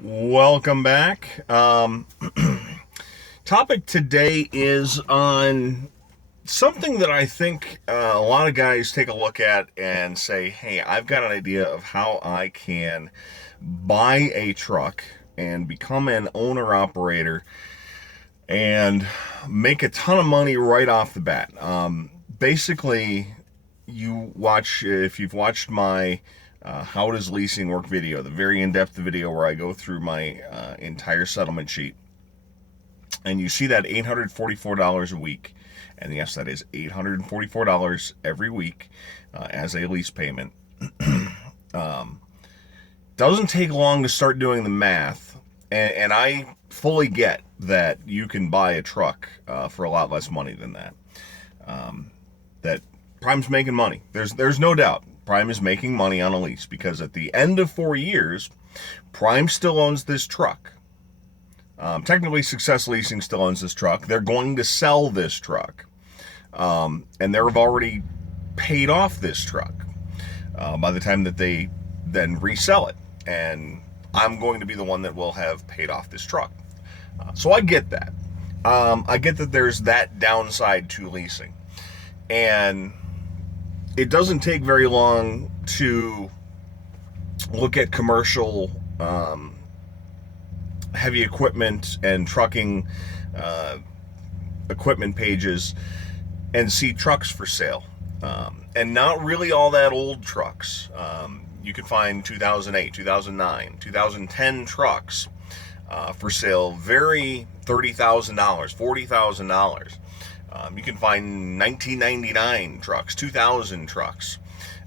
Welcome back. Topic today is on something that I think a lot of guys take a look at and say, hey, I've got an idea of how I can buy a truck and become an owner operator and make a ton of money right off the bat. Basically, if you've watched my how does leasing work video, the very in-depth video where I go through my entire settlement sheet, and you see that $844 a week, and yes, that is $844 every week as a lease payment. Doesn't take long to start doing the math, and I fully get that you can buy a truck for a lot less money than that. That Prime's making money. There's no doubt. Prime is making money on a lease because at the end of 4 years, Prime still owns this truck. Technically, Success Leasing still owns this truck. They're going to sell this truck, and they've already paid off this truck by the time that they then resell it. And I'm going to be the one that will have paid off this truck. So I get that. I get that there's that downside to leasing. And it doesn't take very long to look at commercial heavy equipment and trucking equipment pages and see trucks for sale. And not really all that old trucks. You can find 2008, 2009, 2010 trucks for sale, very $30,000, $40,000. You can find 1999 trucks, 2000 trucks.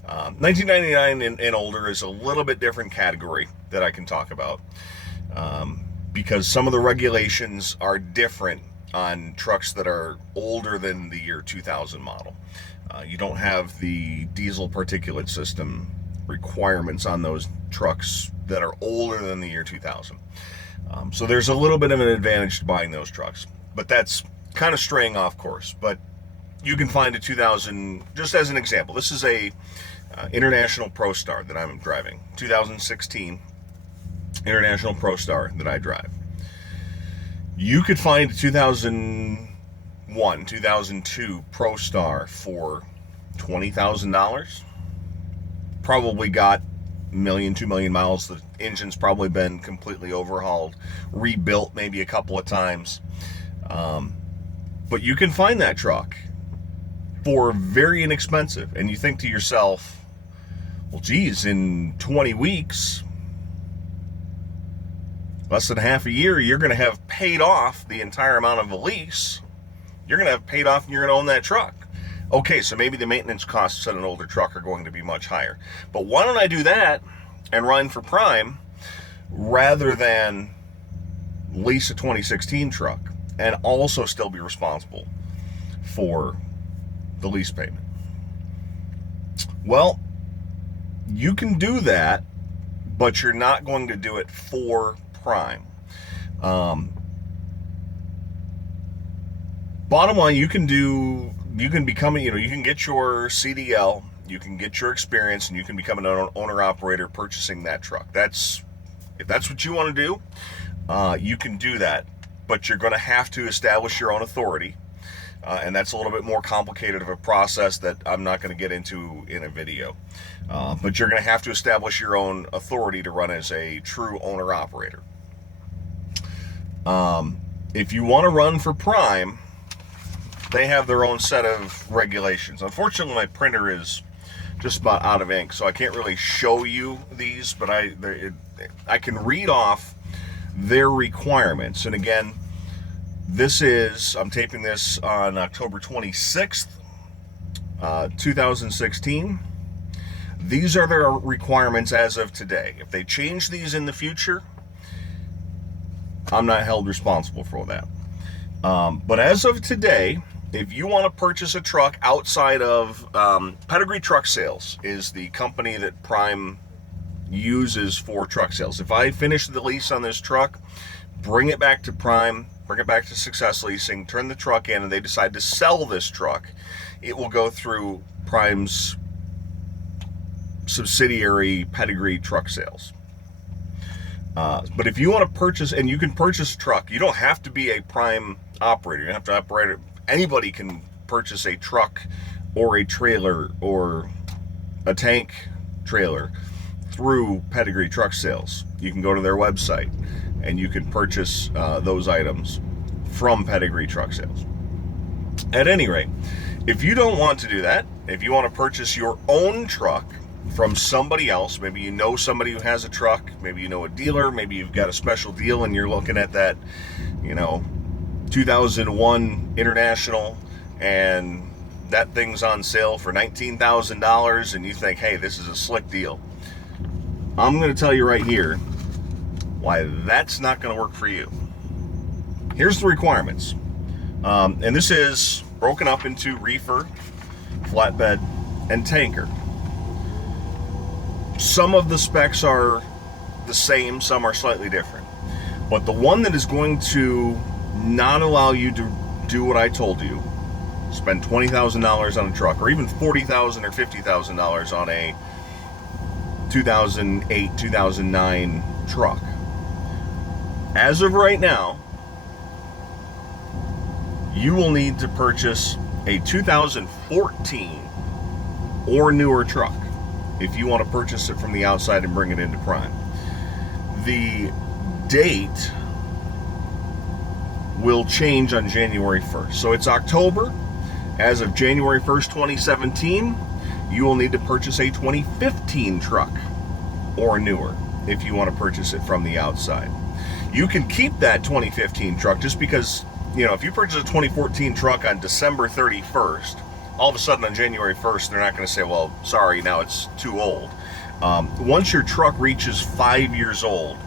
1999 and older is a little bit different category that I can talk about because some of the regulations are different on trucks that are older than the year 2000 model. You don't have the diesel particulate system requirements on those trucks that are older than the year 2000. So there's a little bit of an advantage to buying those trucks, but that's kind of straying off course. But you can find a 2000, just as an example, this is a International ProStar that I'm driving, 2016 International ProStar that I drive. You could find a 2001, 2002 ProStar for $20,000. Probably got a million, 2 million miles. The engine's probably been completely overhauled, rebuilt maybe a couple of times. But you can find that truck for very inexpensive. And you think to yourself, well, geez, in 20 weeks, less than half a year, you're going to have paid off the entire amount of the lease. You're going to have paid off and you're going to own that truck. Okay, so maybe the maintenance costs on an older truck are going to be much higher. But why don't I do that and run for Prime rather than lease a 2016 truck and also still be responsible for the lease payment? Well, you can do that, but you're not going to do it for Prime. Bottom line, you can become, you can get your CDL, you can get your experience, and you can become an owner operator purchasing that truck. If that's what you want to do, you can do that, but you're going to have to establish your own authority, and that's a little bit more complicated of a process that I'm not going to get into in a video. But you're going to have to establish your own authority to run as a true owner operator. If you want to run for Prime, they have their own set of regulations. Unfortunately, my printer is just about out of ink, so I can't really show you these, but I can read off their requirements. And again, I'm taping this on October 26th, 2016. These are their requirements as of today. If they change these in the future, I'm not held responsible for that. But as of today, if you want to purchase a truck outside of Pedigree Truck Sales is the company that Prime uses for truck sales. If I finish the lease on this truck, bring it back to Prime, bring it back to Success Leasing, turn the truck in, and they decide to sell this truck, it will go through Prime's subsidiary Pedigree Truck Sales. But if you want to purchase, and you can purchase a truck, you don't have to be a Prime operator. You don't have to operate it. Anybody can purchase a truck or a trailer or a tank trailer through Pedigree Truck Sales. You can go to their website and you can purchase those items from Pedigree Truck Sales. At any rate, if you don't want to do that, if you want to purchase your own truck from somebody else, maybe you know somebody who has a truck, maybe you know a dealer, maybe you've got a special deal and you're looking at that, 2001 International, and that thing's on sale for $19,000, and you think, hey, this is a slick deal. I'm going to tell you right here why that's not going to work for you. Here's the requirements. And this is broken up into reefer, flatbed, and tanker. Some of the specs are the same, some are slightly different. But the one that is going to not allow you to do what I told you, spend $20,000 on a truck, or even $40,000 or $50,000 on a 2008, 2009 truck. As of right now, you will need to purchase a 2014 or newer truck if you want to purchase it from the outside and bring it into Prime. The date will change on January 1st. So it's October. As of January 1st, 2017, you will need to purchase a 2015 truck or newer if you want to purchase it from the outside. You can keep that 2015 truck just because, if you purchase a 2014 truck on December 31st, all of a sudden on January 1st, they're not going to say, well, sorry, now it's too old. Once your truck reaches 5 years old,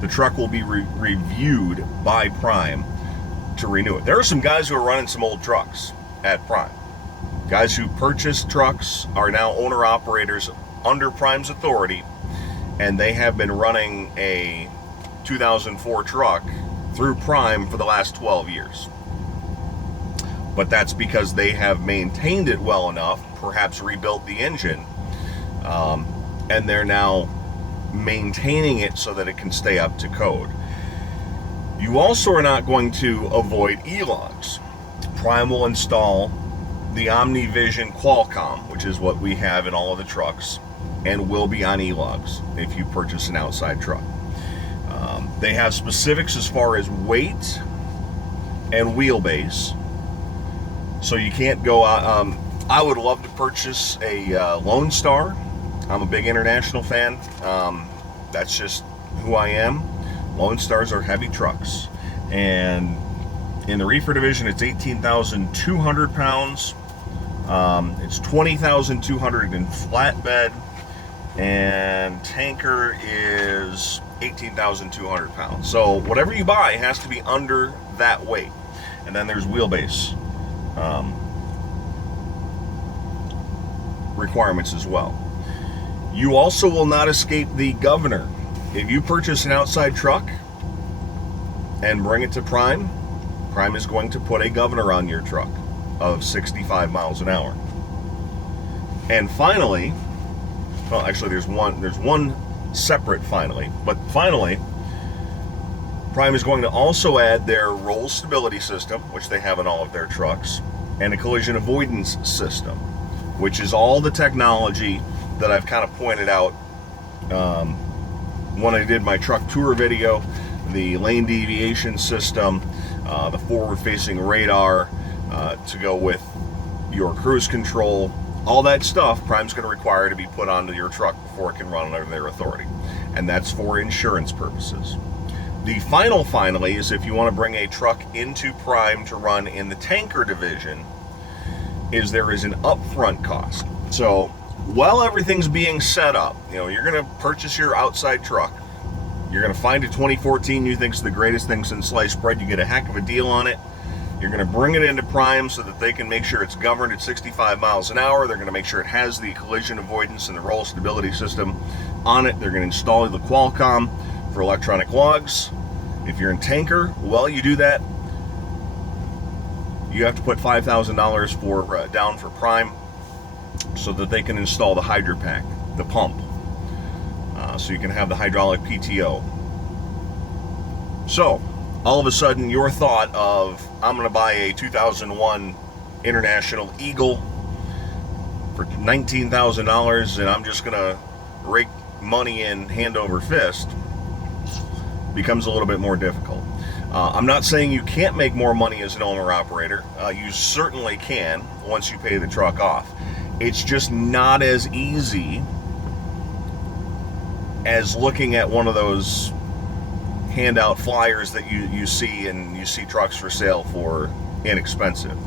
the truck will be reviewed by Prime to renew it. There are some guys who are running some old trucks at Prime. Guys who purchased trucks are now owner-operators under Prime's authority, and they have been running a 2004 truck through Prime for the last 12 years. But that's because they have maintained it well enough, perhaps rebuilt the engine, and they're now maintaining it so that it can stay up to code. You also are not going to avoid E-logs. Prime will install the OmniVision Qualcomm, which is what we have in all of the trucks, and will be on E-logs if you purchase an outside truck. They have specifics as far as weight and wheelbase, so you can't go out. I would love to purchase a Lone Star. I'm a big International fan. That's just who I am. Lone Stars are heavy trucks, and in the reefer division, it's 18,200 pounds. It's 20,200 in flatbed, and tanker is 18,200 pounds. So whatever you buy has to be under that weight. And then there's wheelbase requirements as well. You also will not escape the governor. If you purchase an outside truck and bring it to Prime, Prime is going to put a governor on your truck of 65 miles an hour. And finally, well, actually there's one separate finally, but finally, Prime is going to also add their roll stability system, which they have in all of their trucks, and a collision avoidance system, which is all the technology that I've kind of pointed out when I did my truck tour video. The lane deviation system, the forward-facing radar to go with your cruise control, all that stuff Prime's going to require to be put onto your truck before it can run under their authority. And that's for insurance purposes. The finally is if you want to bring a truck into Prime to run in the tanker division, is there is an upfront cost. So while everything's being set up, you're going to purchase your outside truck. You're going to find a 2014 you think's the greatest thing since sliced bread. You get a heck of a deal on it. You're going to bring it into Prime so that they can make sure it's governed at 65 miles an hour. They're going to make sure it has the collision avoidance and the roll stability system on it. They're going to install the Qualcomm for electronic logs. If you're in tanker, while you do that, you have to put $5,000 down for Prime so that they can install the HydroPack, the pump. So you can have the hydraulic PTO So, all of a sudden, your thought of, I'm going to buy a 2001 International Eagle for $19,000 and I'm just going to rake money in hand over fist, becomes a little bit more difficult. I'm not saying you can't make more money as an owner-operator. You certainly can once you pay the truck off. It's just not as easy as looking at one of those handout flyers that you see, and you see trucks for sale for inexpensive.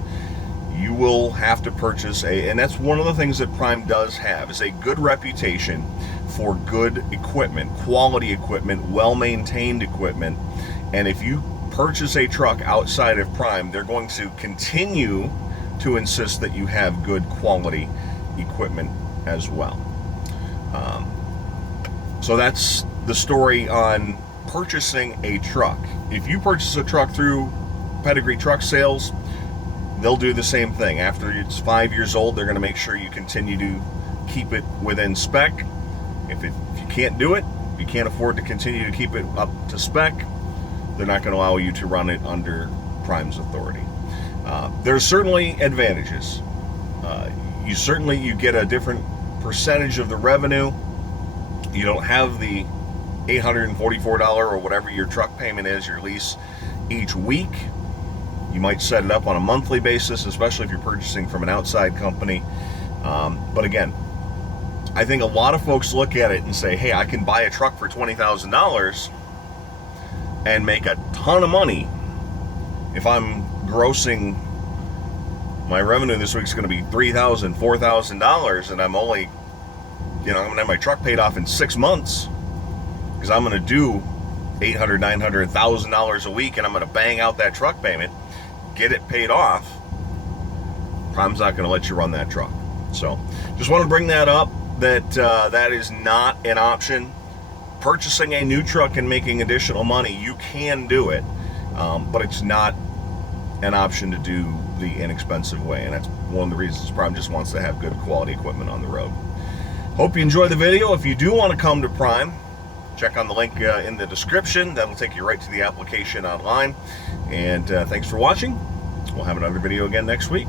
You will have to purchase and that's one of the things that Prime does have, is a good reputation for good equipment, quality equipment, well-maintained equipment. And if you purchase a truck outside of Prime, they're going to continue to insist that you have good quality equipment as well. So that's the story on purchasing a truck. If you purchase a truck through Pedigree Truck Sales, they'll do the same thing. After it's 5 years old, they're going to make sure you continue to keep it within spec. If you can't do it, if you can't afford to continue to keep it up to spec, they're not going to allow you to run it under Prime's authority. There's certainly advantages. You get a different percentage of the revenue. You don't have the $844 or whatever your truck payment is, your lease, each week. You might set it up on a monthly basis, especially if you're purchasing from an outside company. But again, I think a lot of folks look at it and say, hey, I can buy a truck for $20,000 and make a ton of money. If I'm grossing, my revenue this week's going to be $3,000, $4,000, and I'm only, I'm going to have my truck paid off in 6 months, because I'm going to do $800, $900, $1,000 a week, and I'm going to bang out that truck payment, get it paid off. Prime's not going to let you run that truck. So just want to bring that up, that that is not an option. Purchasing a new truck and making additional money, you can do it, but it's not an option to do the inexpensive way, and that's one of the reasons Prime just wants to have good quality equipment on the road. Hope you enjoyed the video. If you do want to come to Prime, check on the link in the description. That'll take you right to the application online. And thanks for watching. We'll have another video again next week.